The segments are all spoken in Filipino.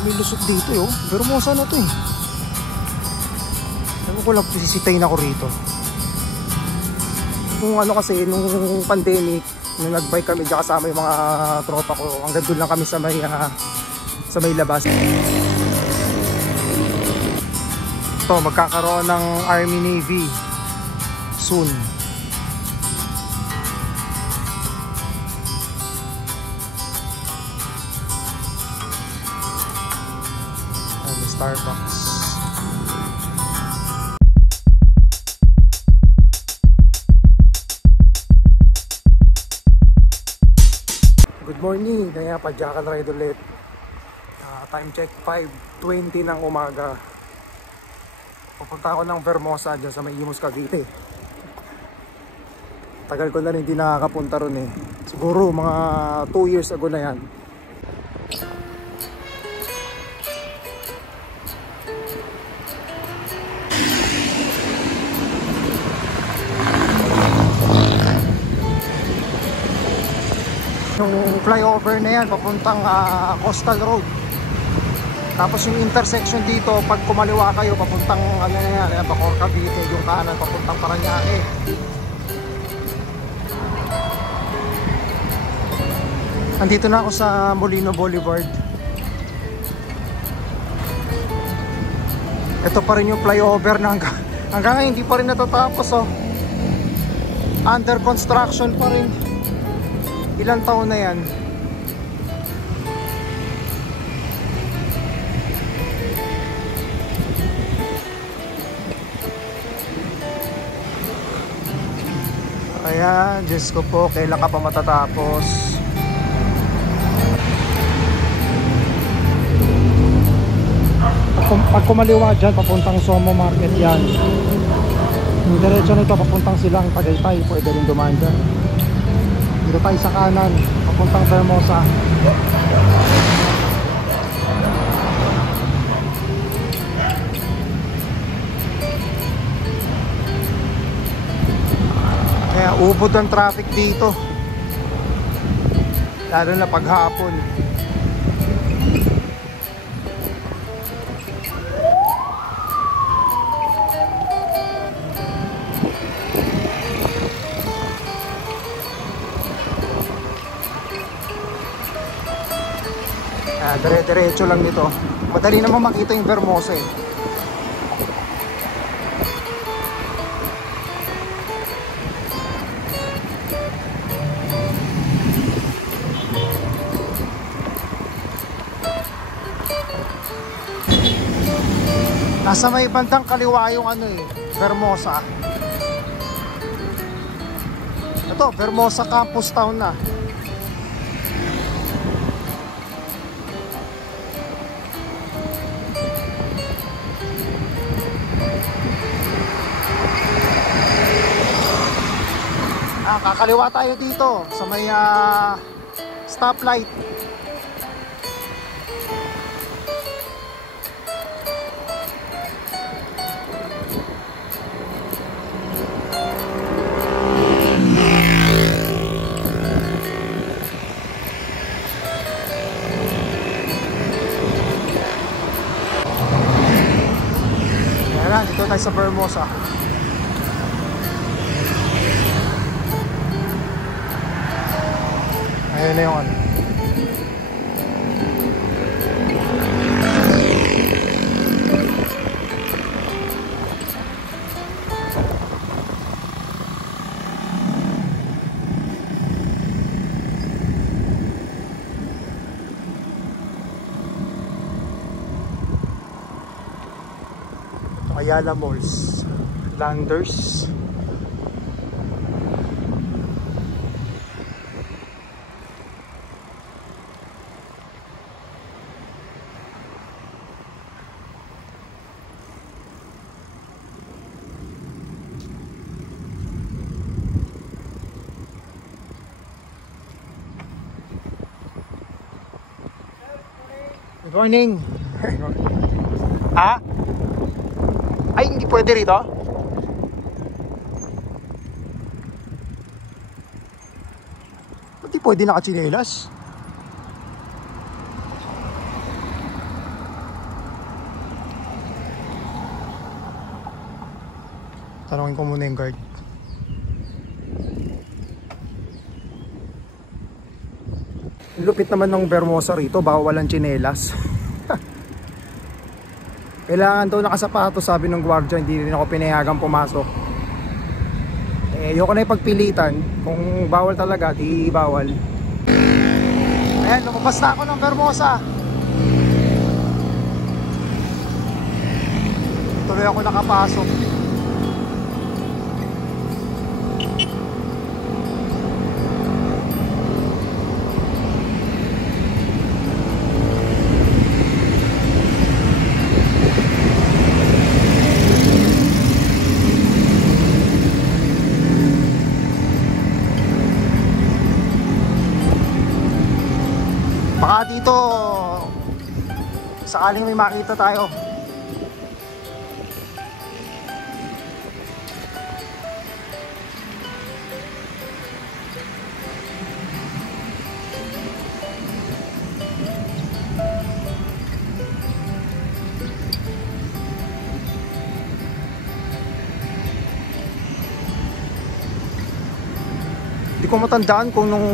lumilusot dito eh, oh. Vermosa na to eh. Ewan ko lang, sisitayin ako rito. Nung ano kasi, nung pandemic, nung nag-bike kami dyan kasama yung mga tropa ko, hanggang doon lang kami sa may labas. Ito, magkakaroon ng Army Navy soon. Starbucks. Good morning, kaya pa Jackal Ride ulit. Time check 5:20 ng umaga. Pupunta ako ng Vermosa dyan sa may Imus, Cavite. Tagal ko na rin hindi nakakapunta ron eh. Siguro mga 2 years ago na yan. Yung flyover na yan papuntang Coastal Road. Tapos yung intersection dito, pag kumaliwa kayo papuntang ano na yan, Bacoor, Cavite, yung kanan papuntang Parañaque. Andito na ako sa Molino Boulevard. Ito pa rin yung flyover na hanggang ngayon hindi pa rin natatapos oh. Under construction pa rin. Ilang taon na yan? Ayan, Diyos ko po, kailan ka pa matatapos? Pag kumaliwa dyan, papuntang Somo Market yan. Yung diretso nito, papuntang Silang Tagaytay, pwede rin dumaan dyan. Dito tayo sa kanan, papuntang Vermosa. Kaya ubod ang traffic dito, lalo na paghapon. Dire-diretso lang nito. Madali naman makita yung Vermosa eh. Nasa may bandang kaliwa yung ano eh, Vermosa. Ito, Vermosa Campus Town na. Kakaliwa tayo dito sa may stoplight. Ayan, dito tayo sa Vermosa. Ayan na yung ano. Ito Ayala Malls, Landers. Good morning. Ha? Ay, hindi pwede rito? Ba't di pwede nakatsinelas? Tanungin ko muna yung guard. Lupit naman ng Vermosa rito, bawal ang tsinelas. Kailangan daw nakasapatos, sabi ng gwardiya, hindi rin ako pinayagang pumasok. Eh, ayoko na ipagpilitan. Kung bawal talaga, di bawal. Ayan, lumabas na ako ng Vermosa. Tuloy ako nakapasok. Baka dito sakaling may makita tayo. Hindi ko matandaan kung nung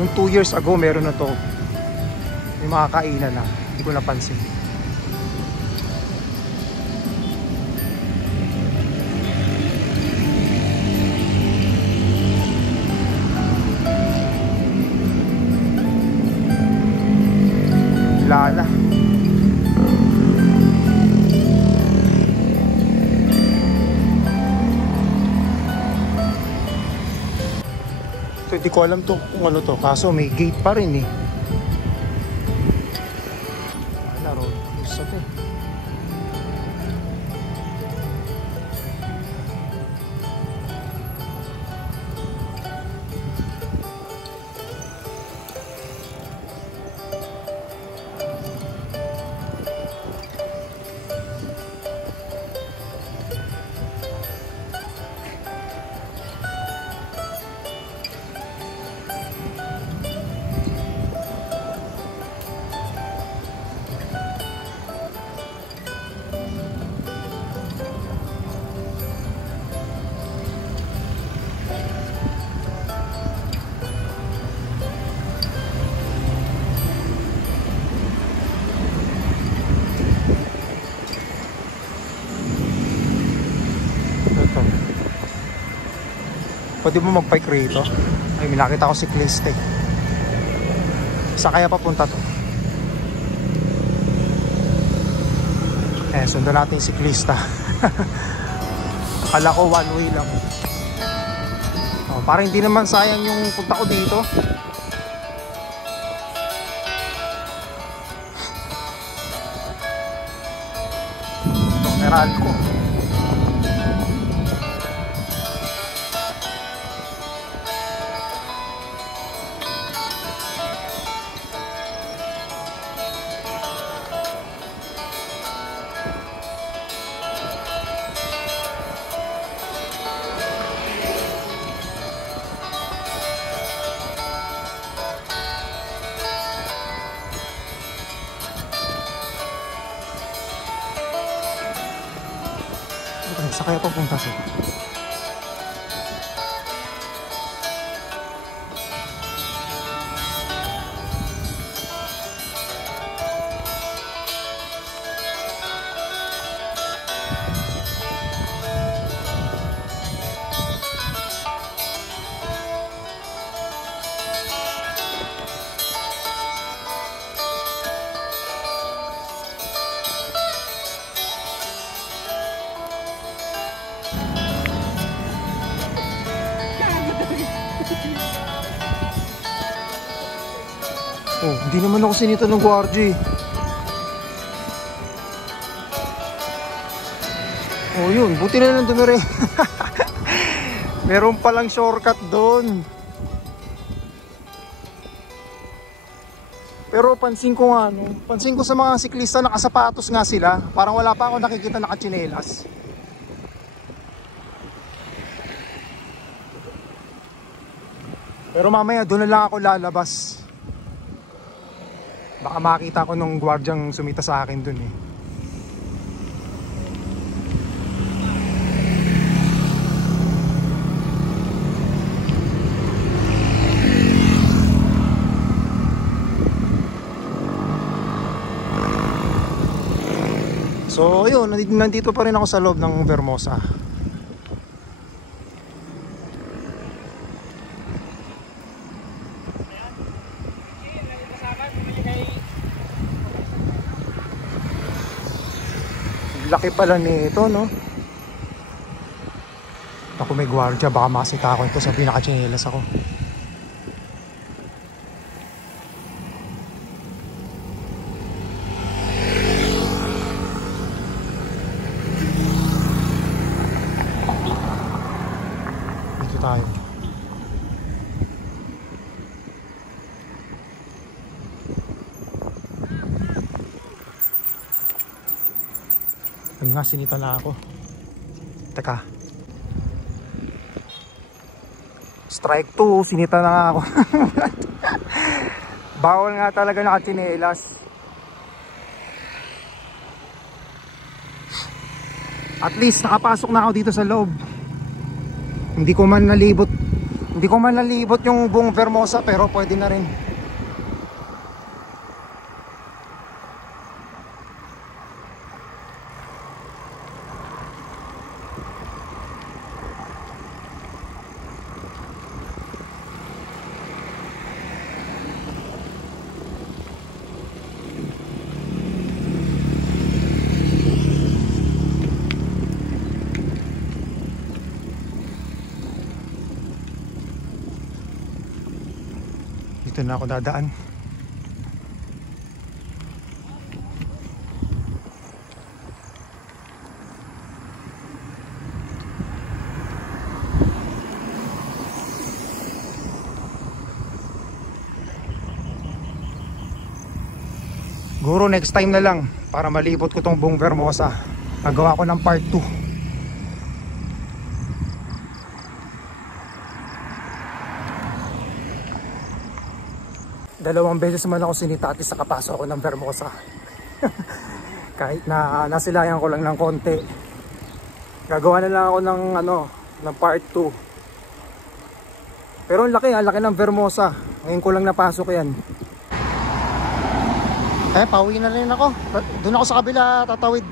2 years ago meron na to. May mga kainan na. Hindi ko napansin. Wala na. So, hindi ko alam to kung ano to. Kaso may gate pa rin eh. Wala, road cruise na to eh. Pwede mo mag-bike rito? Ay, may nakita ko cyclist eh. Saan kaya papunta to? Eh, sundan natin yung cyclista. Akala ko one way lang. Oh, parang hindi naman sayang yung punta ko dito. Ito, meron ko. Sa kaya papunta siya? Oh, hindi naman ako sinita ng gwardiya. Oh, yun. Buti na lang dumire. Meron palang shortcut doon. Pero pansin ko nga, no? Pansin ko sa mga siklista, nakasapatos nga sila. Parang wala pa ako nakikita nakatsinelas. Pero mamaya doon na lang ako lalabas. Baka makita ko nung gwardyang sumita sa akin dun eh. So yun, nandito pa rin ako sa loob ng Vermosa. Laki pala nito, no? Ako may gwardiya, baka makasita ako ito sa pinaka-chinelas ako. Dito tayo. Ayun nga, sinita na ako. Teka. Strike 2, sinita na ako. Bawal nga talaga nakatsinelas. At least nakapasok na ako dito sa loob. Hindi ko man nalibot yung buong Vermosa, pero pwede na rin. Dito na ako dadaan. Siguro next time na lang para malibot ko tong buong Vermosa. Nagawa ko ng part 2. Dalawang beses man ako sinita at isa kapasok ako ng Vermosa. Kahit na nasilayan ko lang ng konti. Gagawa na lang ako ng part 2. Pero ang laki ng Vermosa. Ngayon ko lang napasok yan. Pauwi na rin ako. Doon ako sa kabila tatawid.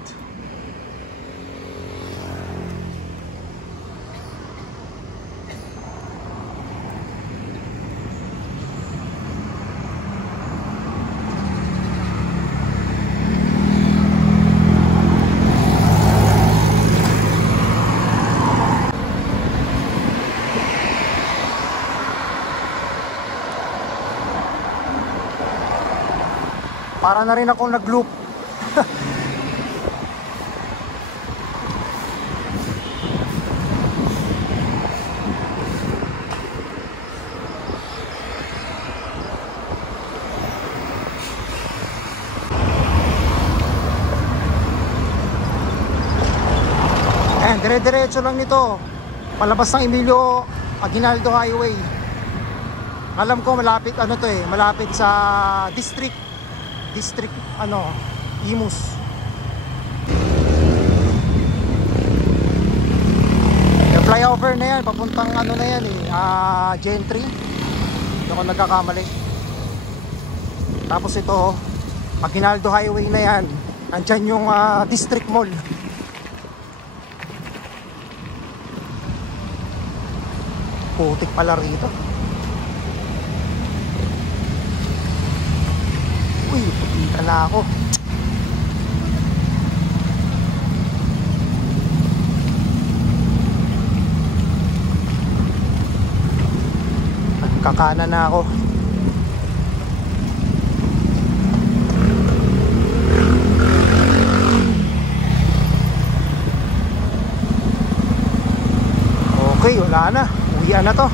Para na rin akong nag-loop. Dire-diretso lang nito. Palabas ng Emilio Aguinaldo Highway. Alam ko malapit malapit sa district Imus. Yung flyover na yan papuntang Gentry. Hindi ako nagkakamali. Tapos ito Aguinaldo Highway na yan. Andyan yung District Mall. Putik pala rito. Uy, pagkita na ako. Kakanan na ako. Okay, wala na. Uwian na to.